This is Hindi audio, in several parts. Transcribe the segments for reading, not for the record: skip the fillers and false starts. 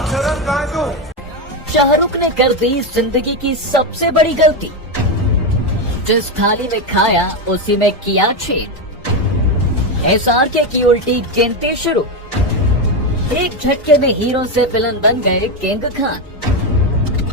रामचरण कहाँ है तू? शाहरुख ने कर दी जिंदगी की सबसे बड़ी गलती। जिस थाली में खाया उसी में किया छेद। एसआरके की उल्टी गिनती शुरू। एक झटके में हीरो से विलन बन गए किंग खान।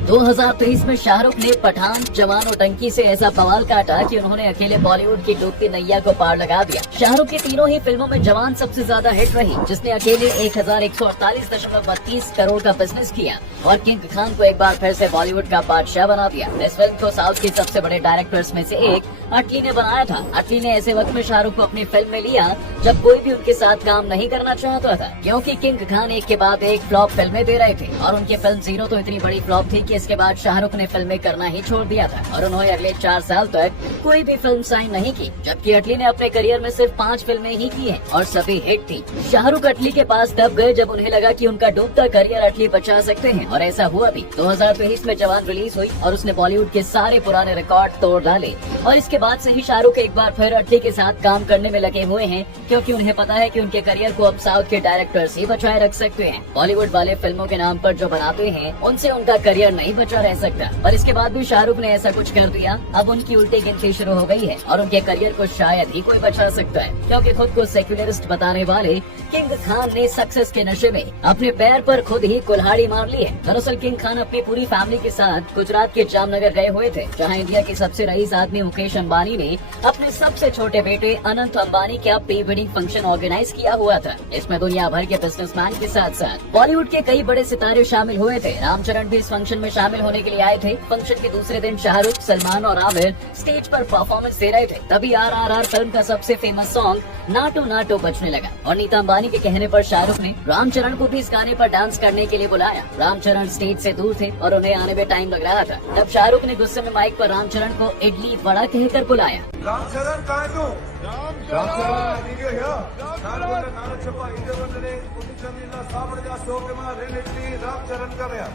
2023 में शाहरुख ने पठान, जवान और टंकी से ऐसा बवाल काटा कि उन्होंने अकेले बॉलीवुड की डूबती नैया को पार लगा दिया। शाहरुख की तीनों ही फिल्मों में जवान सबसे ज्यादा हिट रही, जिसने अकेले 1148.32 करोड़ का बिजनेस किया और किंग खान को एक बार फिर से बॉलीवुड का बादशाह बना दिया। इस फिल्म को साउथ के सबसे बड़े डायरेक्टर्स में से एक अटली ने बनाया था। अटली ने ऐसे वक्त में शाहरुख को अपनी फिल्म में लिया जब कोई भी उनके साथ काम नहीं करना चाहता था, क्योंकि किंग खान एक के बाद एक फ्लॉप फिल्में दे रहे थे और उनकी फिल्म जीरो तो इतनी बड़ी फ्लॉप थी कि इसके बाद शाहरुख ने फिल्में करना ही छोड़ दिया था और उन्होंने अगले 4 साल तक कोई भी फिल्म साइन नहीं की, जबकि अटली ने अपने करियर में सिर्फ 5 फिल्में ही की हैं और सभी हिट थी। शाहरुख अटली के पास तब गए जब उन्हें लगा कि उनका डूबता करियर अटली बचा सकते हैं और ऐसा हुआ भी। 2023 में जवान रिलीज हुई और उसने बॉलीवुड के सारे पुराने रिकॉर्ड तोड़ डाले और इसके बाद से ही शाहरुख एक बार फिर अटली के साथ काम करने में लगे हुए हैं, क्योंकि उन्हें पता है कि उनके करियर को अब साउथ के डायरेक्टर्स ही बचाए रख सकते हैं। बॉलीवुड वाले फिल्मों के नाम पर जो बनाते हैं उनसे उनका करियर नहीं बचा रह सकता। पर इसके बाद भी शाहरुख ने ऐसा कुछ कर दिया, अब उनकी उल्टी गिनती शुरू हो गई है और उनके करियर को शायद ही कोई बचा सकता है, क्योंकि खुद को सेक्युलरिस्ट बताने वाले किंग खान ने सक्सेस के नशे में अपने पैर पर खुद ही कुल्हाड़ी मार ली है। दरअसल किंग खान अपनी पूरी फैमिली के साथ गुजरात के जामनगर गए हुए थे, जहां इंडिया के सबसे रईस आदमी मुकेश अंबानी ने अपने सबसे छोटे बेटे अनंत अंबानी का प्री वेडिंग फंक्शन ऑर्गेनाइज किया हुआ था। इसमें दुनिया भर के बिजनेसमैन के साथ साथ बॉलीवुड के कई बड़े सितारे शामिल हुए थे। रामचरण भी इस फंक्शन में शामिल होने के लिए आए थे। फंक्शन के दूसरे दिन शाहरुख, सलमान और आमिर स्टेज पर परफॉर्मेंस दे रहे थे। तभी RRR फिल्म का सबसे फेमस सॉन्ग नाटो नाटो बजने लगा और नीता अंबानी के कहने पर शाहरुख ने रामचरण को भी इस गाने पर डांस करने के लिए बुलाया। रामचरण स्टेज से दूर थे और उन्हें आने में टाइम लग रहा था। तब शाहरुख ने गुस्से में माइक पर रामचरण को इडली वड़ा कहकर बुलाया। रामचरण कहाँ है तू? रामचरण इडियो हियर. नाल छप्पा इधर बंदरे पोजीशन इन सामने शो के मां रेल इटली रामचरण कर रहा।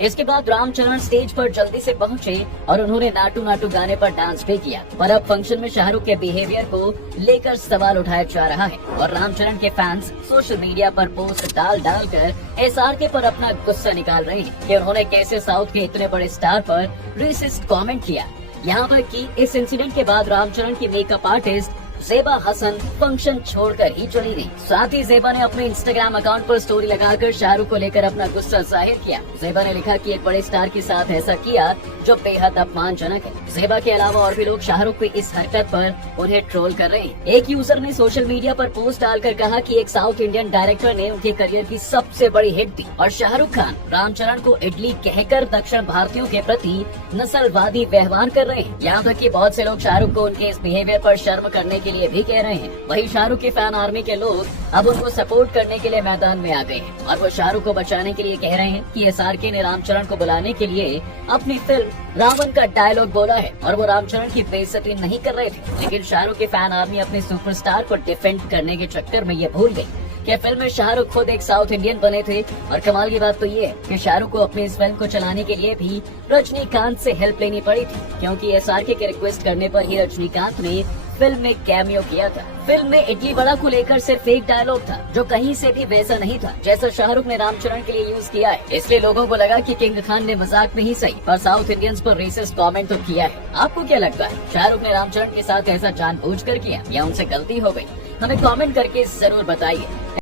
इसके बाद रामचरण स्टेज पर जल्दी से पहुंचे और उन्होंने नाटू नाटू गाने पर डांस भी किया। पर अब फंक्शन में शाहरुख के बिहेवियर को लेकर सवाल उठाया जा रहा है और रामचरण के फैंस सोशल मीडिया पर पोस्ट डाल कर SRK पर अपना गुस्सा निकाल रहे हैं कि उन्होंने कैसे साउथ के इतने बड़े स्टार पर रेसिस्ट कमेंट किया। यहाँ पर कि इस इंसिडेंट के बाद रामचरण की makeup artist Zeba Hasan function छोड़कर ही चली गई। साथ ही ज़ेबा ने अपने इंस्टाग्राम अकाउंट पर स्टोरी लगाकर शाहरुख को लेकर अपना गुस्सा जाहिर किया। ज़ेबा ने लिखा कि एक बड़े स्टार के साथ ऐसा किया जो बेहद अपमानजनक है। ज़ेबा के अलावा और भी लोग शाहरुख की इस हरकत पर उन्हें ट्रोल कर रहे हैं। एक यूजर ने सोशल मीडिया पर पोस्ट डालकर कहा कि एक साउथ इंडियन डायरेक्टर ने उनके करियर की सबसे बड़ी हिट दी और शाहरुख खान रामचरण को इडली कहकर दक्षिण भारतीयों के प्रति नस्लवादी व्यवहार कर रहे हैं। यहाँ तक कि बहुत से लोग शाहरुख को उनके इस बिहेवियर पर शर्म करने के लिए भी कह रहे हैं। वहीं शाहरुख की फैन आर्मी के लोग अब उनको सपोर्ट करने के लिए मैदान में आ गए हैं और वो शाहरुख को बचाने के लिए कह रहे हैं कि SRK ने रामचरण को बुलाने के लिए अपनी फिल्म रावण का डायलॉग बोला है और वो रामचरण की बेइज्जती नहीं कर रहे थे। लेकिन शाहरुख की फैन आर्मी अपने सुपरस्टार को डिफेंड करने के चक्कर में ये भूल गई कि फिल्म में शाहरुख खुद एक साउथ इंडियन बने थे। और कमाल की बात तो ये है कि शाहरुख को अपनी इस फिल्म को चलाने के लिए भी रजनीकांत से हेल्प लेनी पड़ी थी, क्योंकि SRK के रिक्वेस्ट करने पर ही रजनीकांत ने फिल्म में कैमियो किया था। फिल्म में इडली वड़ा को लेकर सिर्फ एक डायलॉग था जो कहीं से भी वैसा नहीं था जैसा शाहरुख ने रामचरण के लिए यूज किया है। इसलिए लोगों को लगा कि किंग खान ने मजाक में ही सही पर साउथ इंडियंस पर रेसिस्ट कमेंट तो किया है। आपको क्या लगता है, शाहरुख ने रामचरण के साथ ऐसा जानबूझकर किया या उनसे गलती हो गई? हमें कमेंट करके जरूर बताइए।